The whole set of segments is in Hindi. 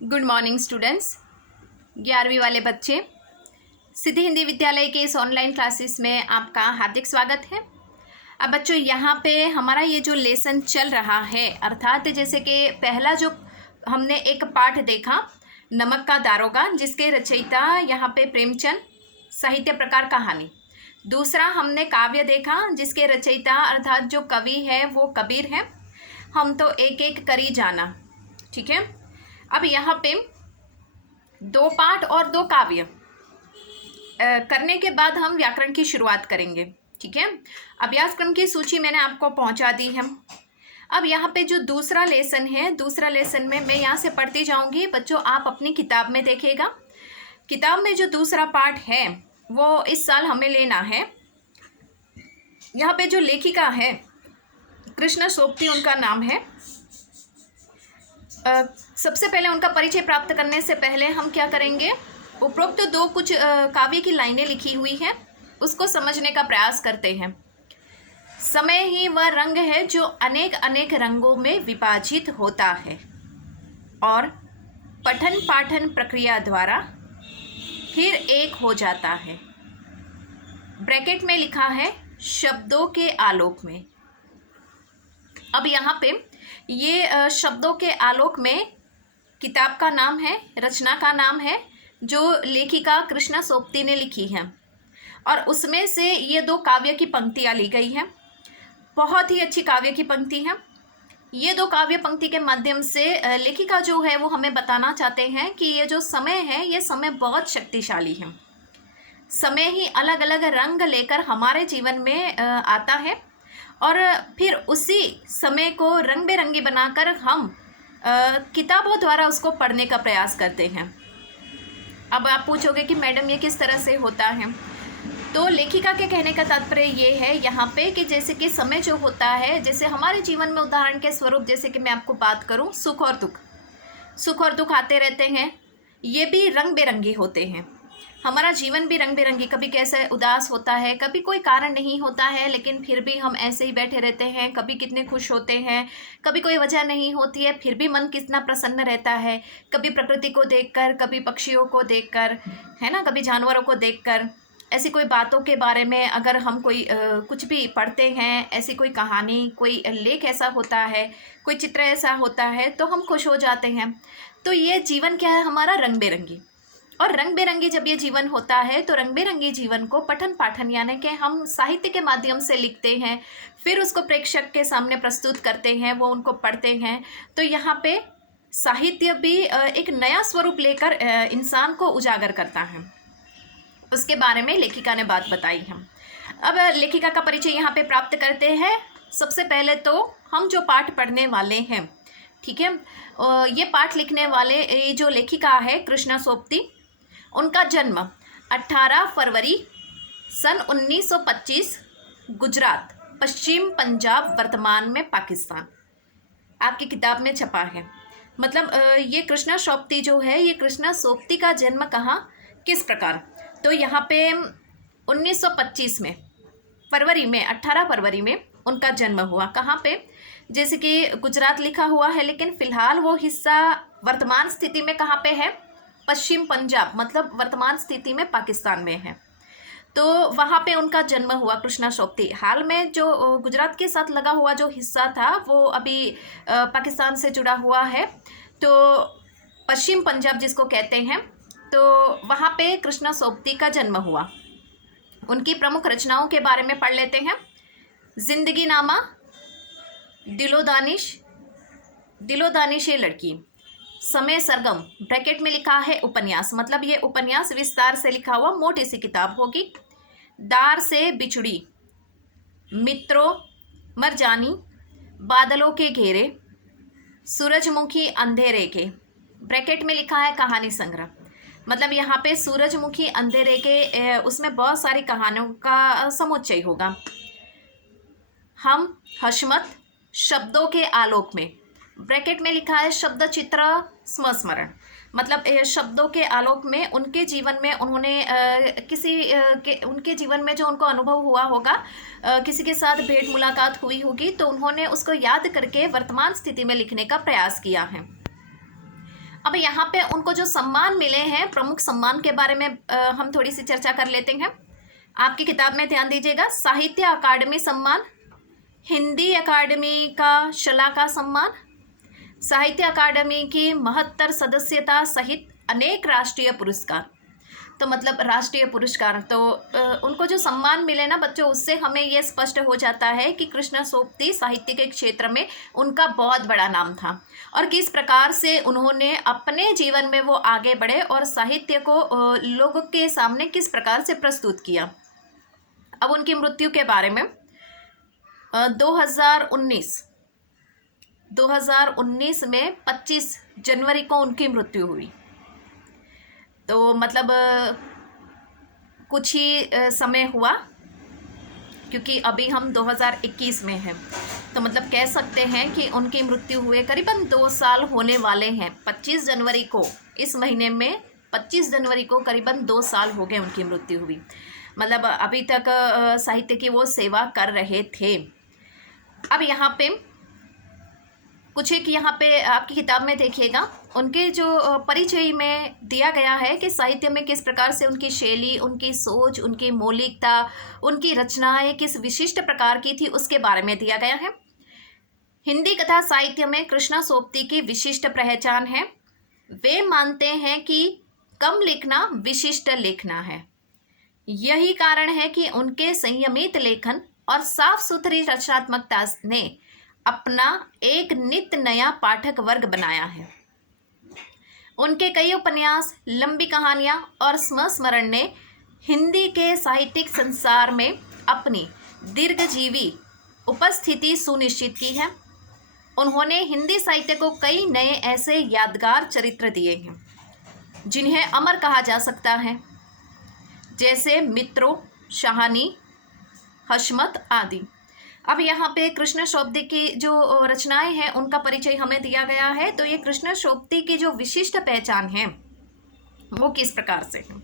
Good morning students. 11वीं वाले बच्चे, सिद्धि हिंदी विद्यालय के इस ऑनलाइन क्लासेस में आपका हार्दिक स्वागत है। अब बच्चों, यहाँ पे हमारा ये जो लेसन चल रहा है, अर्थात जैसे कि पहला जो हमने एक पाठ देखा नमक का दारोगा, जिसके रचयिता यहाँ पे प्रेमचंद, साहित्य प्रकार कहानी। दूसरा हमने काव्य देखा, जिसके रचयिता अर्थात जो कवि है वो कबीर है। हम तो एक एक करी जाना, ठीक है। अब यहाँ पे 2 पाठ और 2 काव्य करने के बाद हम व्याकरण की शुरुआत करेंगे, ठीक है। अभ्यास क्रम की सूची मैंने आपको पहुँचा दी है। अब यहाँ पे जो दूसरा लेसन है, दूसरा लेसन में मैं यहाँ से पढ़ती जाऊँगी, बच्चों आप अपनी किताब में देखिएगा। किताब में जो दूसरा पाठ है वो इस साल हमें लेना है। यहाँ पे जो लेखिका है कृष्णा सोबती उनका नाम है। सबसे पहले उनका परिचय प्राप्त करने से पहले हम क्या करेंगे, उपरोक्त 2 कुछ काव्य की लाइनें लिखी हुई हैं, उसको समझने का प्रयास करते हैं। समय ही वह रंग है जो अनेक अनेक रंगों में विभाजित होता है और पठन पाठन प्रक्रिया द्वारा फिर एक हो जाता है। ब्रैकेट में लिखा है शब्दों के आलोक में। अब यहाँ पे ये शब्दों के आलोक में किताब का नाम है, रचना का नाम है, जो लेखिका कृष्णा सोबती ने लिखी है, और उसमें से ये 2 काव्य की पंक्तियाँ ली गई हैं। बहुत ही अच्छी काव्य की पंक्ति है। ये 2 काव्य पंक्ति के माध्यम से लेखिका जो है वो हमें बताना चाहते हैं कि ये जो समय है, ये समय बहुत शक्तिशाली है। समय ही अलग अलग रंग लेकर हमारे जीवन में आता है और फिर उसी समय को रंग बिरंगी बनाकर हम किताबों द्वारा उसको पढ़ने का प्रयास करते हैं। अब आप पूछोगे कि मैडम ये किस तरह से होता है, तो लेखिका के कहने का तात्पर्य ये है यहाँ पे कि जैसे कि समय जो होता है, जैसे हमारे जीवन में उदाहरण के स्वरूप जैसे कि मैं आपको बात करूँ, सुख और दुख आते रहते हैं, ये भी रंग बिरंगी होते हैं। हमारा जीवन भी रंग बिरंगी, कभी कैसे उदास होता है, कभी कोई कारण नहीं होता है लेकिन फिर भी हम ऐसे ही बैठे रहते हैं, कभी कितने खुश होते हैं, कभी कोई वजह नहीं होती है फिर भी मन कितना प्रसन्न रहता है, कभी प्रकृति को देखकर, कभी पक्षियों को देखकर, है ना, कभी जानवरों को देखकर। ऐसी कोई बातों के बारे में अगर हम कोई कुछ भी पढ़ते हैं, ऐसी कोई कहानी, कोई लेख ऐसा होता है, कोई चित्र ऐसा होता है, तो हम खुश हो जाते हैं। तो ये जीवन क्या है हमारा, रंग बिरंगी। और रंग बिरंगी जब ये जीवन होता है तो रंग बिरंगी जीवन को पठन पाठन यानी कि हम साहित्य के माध्यम से लिखते हैं, फिर उसको प्रेक्षक के सामने प्रस्तुत करते हैं, वो उनको पढ़ते हैं। तो यहाँ पे साहित्य भी एक नया स्वरूप लेकर इंसान को उजागर करता है। उसके बारे में लेखिका ने बात बताई है। अब लेखिका का परिचय यहाँ पे प्राप्त करते हैं। सबसे पहले तो हम जो पाठ पढ़ने वाले हैं, ठीक है, ये पाठ लिखने वाले ये जो लेखिका है कृष्णा सोबती, उनका जन्म 18 फरवरी सन 1925, गुजरात, पश्चिम पंजाब, वर्तमान में पाकिस्तान, आपकी किताब में छपा है। मतलब ये कृष्णा सोबती जो है, ये कृष्णा सोबती का जन्म कहाँ, किस प्रकार, तो यहाँ पे 1925 में फरवरी में, 18 फरवरी में उनका जन्म हुआ। कहाँ पे, जैसे कि गुजरात लिखा हुआ है लेकिन फ़िलहाल वो हिस्सा वर्तमान स्थिति में कहाँ पे है, पश्चिम पंजाब, मतलब वर्तमान स्थिति में पाकिस्तान में है। तो वहाँ पे उनका जन्म हुआ कृष्णा सोबती। हाल में जो गुजरात के साथ लगा हुआ जो हिस्सा था वो अभी पाकिस्तान से जुड़ा हुआ है, तो पश्चिम पंजाब जिसको कहते हैं, तो वहाँ पे कृष्णा सोबती का जन्म हुआ। उनकी प्रमुख रचनाओं के बारे में पढ़ लेते हैं। जिंदगी नामा, दिलो दानिश ये लड़की, समय सरगम, ब्रैकेट में लिखा है उपन्यास, मतलब ये उपन्यास विस्तार से लिखा हुआ मोटी सी किताब होगी। दार से बिछुड़ी, मित्रों, मरजानी, बादलों के घेरे, सूरजमुखी अंधेरे के, ब्रैकेट में लिखा है कहानी संग्रह। मतलब यहाँ पे सूरजमुखी अंधेरे के उसमें बहुत सारी कहानियों का समुच्चय होगा। हम हशमत, शब्दों के आलोक में, ब्रैकेट में लिखा है शब्द चित्र स्मरण, मतलब शब्दों के आलोक में उनके जीवन में उन्होंने उनके जीवन में जो उनको अनुभव हुआ होगा, किसी के साथ भेंट मुलाकात हुई होगी, तो उन्होंने उसको याद करके वर्तमान स्थिति में लिखने का प्रयास किया है। अब यहाँ पे उनको जो सम्मान मिले हैं, प्रमुख सम्मान के बारे में हम थोड़ी सी चर्चा कर लेते हैं। आपकी किताब में ध्यान दीजिएगा, साहित्य अकादमी सम्मान, हिंदी अकादमी का शलाका सम्मान, साहित्य अकादमी की 72 सदस्यता सहित अनेक राष्ट्रीय पुरस्कार। तो मतलब राष्ट्रीय पुरस्कार, तो उनको जो सम्मान मिले ना बच्चों, उससे हमें ये स्पष्ट हो जाता है कि कृष्णा सोबती साहित्य के क्षेत्र में उनका बहुत बड़ा नाम था और किस प्रकार से उन्होंने अपने जीवन में वो आगे बढ़े और साहित्य को लोगों के सामने किस प्रकार से प्रस्तुत किया। अब उनकी मृत्यु के बारे में 2019 में 25 जनवरी को उनकी मृत्यु हुई। तो मतलब कुछ ही समय हुआ, क्योंकि अभी हम 2021 में हैं, तो मतलब कह सकते हैं कि उनकी मृत्यु हुए करीबन 2 साल होने वाले हैं। 25 जनवरी को, इस महीने में 25 जनवरी को करीबन 2 साल हो गए उनकी मृत्यु हुई। मतलब अभी तक साहित्य की वो सेवा कर रहे थे। अब यहाँ पे कुछ एक यहाँ पे आपकी किताब में देखिएगा, उनके जो परिचय में दिया गया है कि साहित्य में किस प्रकार से उनकी शैली, उनकी सोच, उनकी मौलिकता, उनकी रचनाएं किस विशिष्ट प्रकार की थी, उसके बारे में दिया गया है। हिंदी कथा साहित्य में कृष्णा सोबती की विशिष्ट पहचान है। वे मानते हैं कि कम लिखना विशिष्ट लिखना है। यही कारण है कि उनके संयमित लेखन और साफ सुथरी रचनात्मकता ने अपना एक नित्य नया पाठक वर्ग बनाया है। उनके कई उपन्यास, लंबी कहानियां और संस्मरण ने हिंदी के साहित्यिक संसार में अपनी दीर्घजीवी उपस्थिति सुनिश्चित की है। उन्होंने हिंदी साहित्य को कई नए ऐसे यादगार चरित्र दिए हैं जिन्हें अमर कहा जा सकता है, जैसे मित्रों, शाहानी, हशमत आदि। अब यहाँ पे कृष्णा सोबती की जो रचनाएं हैं उनका परिचय हमें दिया गया है। तो ये कृष्णा सोबती की जो विशिष्ट पहचान है वो किस प्रकार से है,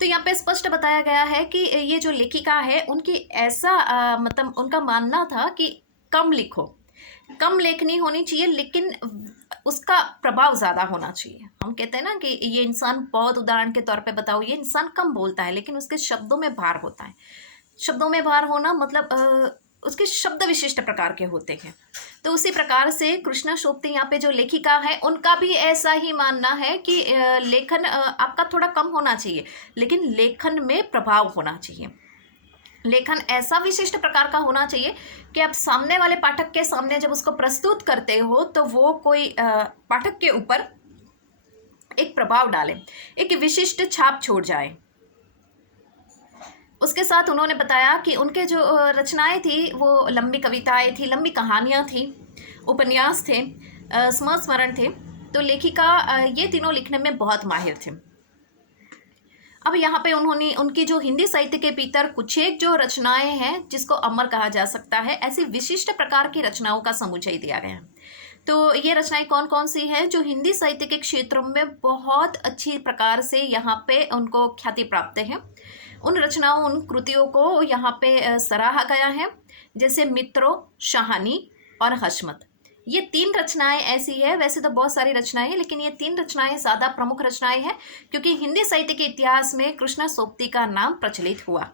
तो यहाँ पे स्पष्ट बताया गया है कि ये जो लेखिका है उनकी ऐसा मतलब उनका मानना था कि कम लिखो, कम लेखनी होनी चाहिए, लेकिन उसका प्रभाव ज़्यादा होना चाहिए। हम कहते हैं ना कि ये इंसान, बहुत उदाहरण के तौर पे बताओ, ये इंसान कम बोलता है लेकिन उसके शब्दों में भार होता है। शब्दों में भार होना मतलब उसके शब्द विशिष्ट प्रकार के होते हैं। तो उसी प्रकार से कृष्णा सोबती यहाँ पे जो लेखिका है उनका भी ऐसा ही मानना है कि लेखन आपका थोड़ा कम होना चाहिए, लेकिन लेखन में प्रभाव होना चाहिए। लेखन ऐसा विशिष्ट प्रकार का होना चाहिए कि आप सामने वाले पाठक के सामने जब उसको प्रस्तुत करते हो तो वो कोई पाठक के ऊपर एक प्रभाव डाले, एक विशिष्ट छाप छोड़ जाए। उसके साथ उन्होंने बताया कि उनके जो रचनाएं थी वो लंबी कविताएं थी, लंबी कहानियां थी, उपन्यास थे, संस्मरण थे। तो लेखिका ये तीनों लिखने में बहुत माहिर थे। अब यहाँ पे उन्होंने उनकी जो हिंदी साहित्य के भीतर कुछ एक जो रचनाएं हैं जिसको अमर कहा जा सकता है, ऐसी विशिष्ट प्रकार की रचनाओं का समुच्चय दिया गया है। तो ये रचनाएं कौन कौन सी हैं जो हिंदी साहित्य के क्षेत्रों में बहुत अच्छी प्रकार से यहाँ पे उनको ख्याति प्राप्त है। उन रचनाओं, उन कृतियों को यहाँ पे सराहा गया है, जैसे मित्रों, शाहानी और हशमत। ये 3 रचनाएं ऐसी है, वैसे तो बहुत सारी रचनाएं हैं लेकिन ये 3 रचनाएं ज़्यादा प्रमुख रचनाएं हैं क्योंकि हिंदी साहित्य के इतिहास में कृष्णा सोबती का नाम प्रचलित हुआ।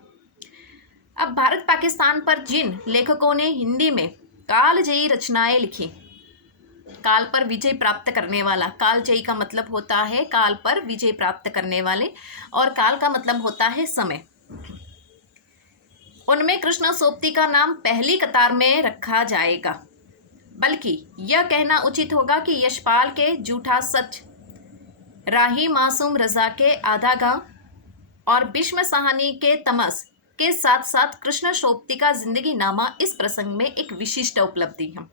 अब भारत पाकिस्तान पर जिन लेखकों ने हिंदी में कालजयी रचनाएं लिखी, काल पर विजय प्राप्त करने वाला, कालजयी का मतलब होता है काल पर विजय प्राप्त करने वाले, और काल का मतलब होता है समय। उनमें कृष्णा सोबती का नाम पहली कतार में रखा जाएगा, बल्कि यह कहना उचित होगा कि यशपाल के झूठा सच, राही मासूम रजा के आधा गांव और भीष्म साहनी के तमस के साथ साथ कृष्णा सोबती का जिंदगी नामा इस प्रसंग में एक विशिष्ट उपलब्धि है।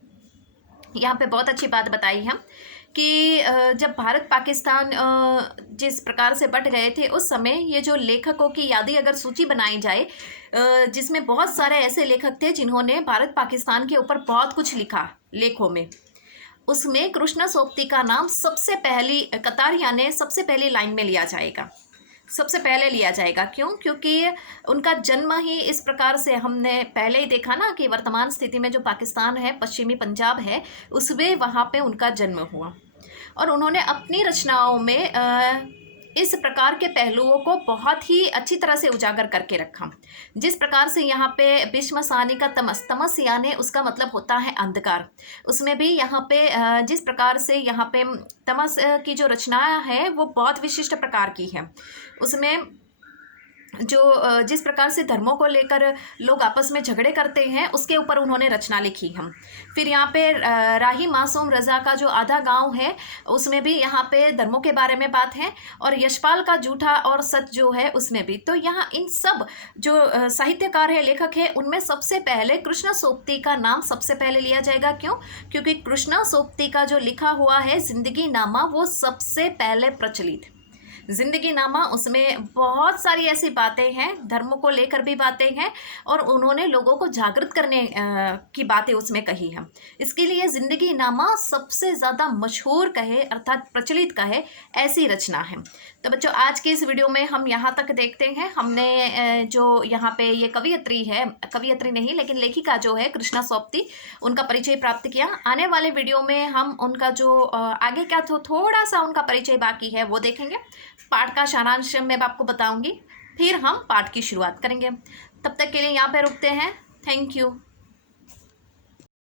यहाँ पे बहुत अच्छी बात बताई है कि जब भारत पाकिस्तान जिस प्रकार से बट गए थे उस समय ये जो लेखकों की यादी अगर सूची बनाई जाए, जिसमें बहुत सारे ऐसे लेखक थे जिन्होंने भारत पाकिस्तान के ऊपर बहुत कुछ लिखा लेखों में, उसमें कृष्णा सोबती का नाम सबसे पहली कतार यानी सबसे पहली लाइन में लिया जाएगा, सबसे पहले लिया जाएगा। क्यों? क्योंकि उनका जन्म ही इस प्रकार से, हमने पहले ही देखा ना कि वर्तमान स्थिति में जो पाकिस्तान है, पश्चिमी पंजाब है, उसमें वहाँ पे उनका जन्म हुआ। और उन्होंने अपनी रचनाओं में इस प्रकार के पहलुओं को बहुत ही अच्छी तरह से उजागर करके रखा। जिस प्रकार से यहाँ पे भीष्म सानी का तमस, तमस यानी उसका मतलब होता है अंधकार, उसमें भी यहाँ पे जिस प्रकार से यहाँ पे तमस की जो रचना है वो बहुत विशिष्ट प्रकार की है। उसमें जो जिस प्रकार से धर्मों को लेकर लोग आपस में झगड़े करते हैं उसके ऊपर उन्होंने रचना लिखी हम। फिर यहाँ पे राही मासूम रज़ा का जो आधा गांव है उसमें भी यहाँ पे धर्मों के बारे में बात है, और यशपाल का झूठा और सच जो है उसमें भी। तो यहाँ इन सब जो साहित्यकार है, लेखक है, उनमें सबसे पहले कृष्ण सोबती का नाम सबसे पहले लिया जाएगा। क्यों? क्योंकि कृष्ण सोबती का जो लिखा हुआ है जिंदगी नामा वो सबसे पहले प्रचलित। जिंदगी नामा उसमें बहुत सारी ऐसी बातें हैं, धर्म को लेकर भी बातें हैं, और उन्होंने लोगों को जागृत करने की बातें उसमें कही हैं। इसके लिए जिंदगी नामा सबसे ज़्यादा मशहूर कहे अर्थात प्रचलित कहे ऐसी रचना है। तो बच्चों आज के इस वीडियो में हम यहाँ तक देखते हैं। हमने जो यहाँ पे ये कवियत्री है, कवियत्री नहीं लेकिन लेखिका जो है कृष्णा सोबती, उनका परिचय प्राप्त किया। आने वाले वीडियो में हम उनका जो आगे क्या थोड़ा सा उनका परिचय बाकी है वो देखेंगे। पाठ का सारांश मैं आपको बताऊंगी, फिर हम पाठ की शुरुआत करेंगे। तब तक के लिए यहाँ पे रुकते हैं। Thank you.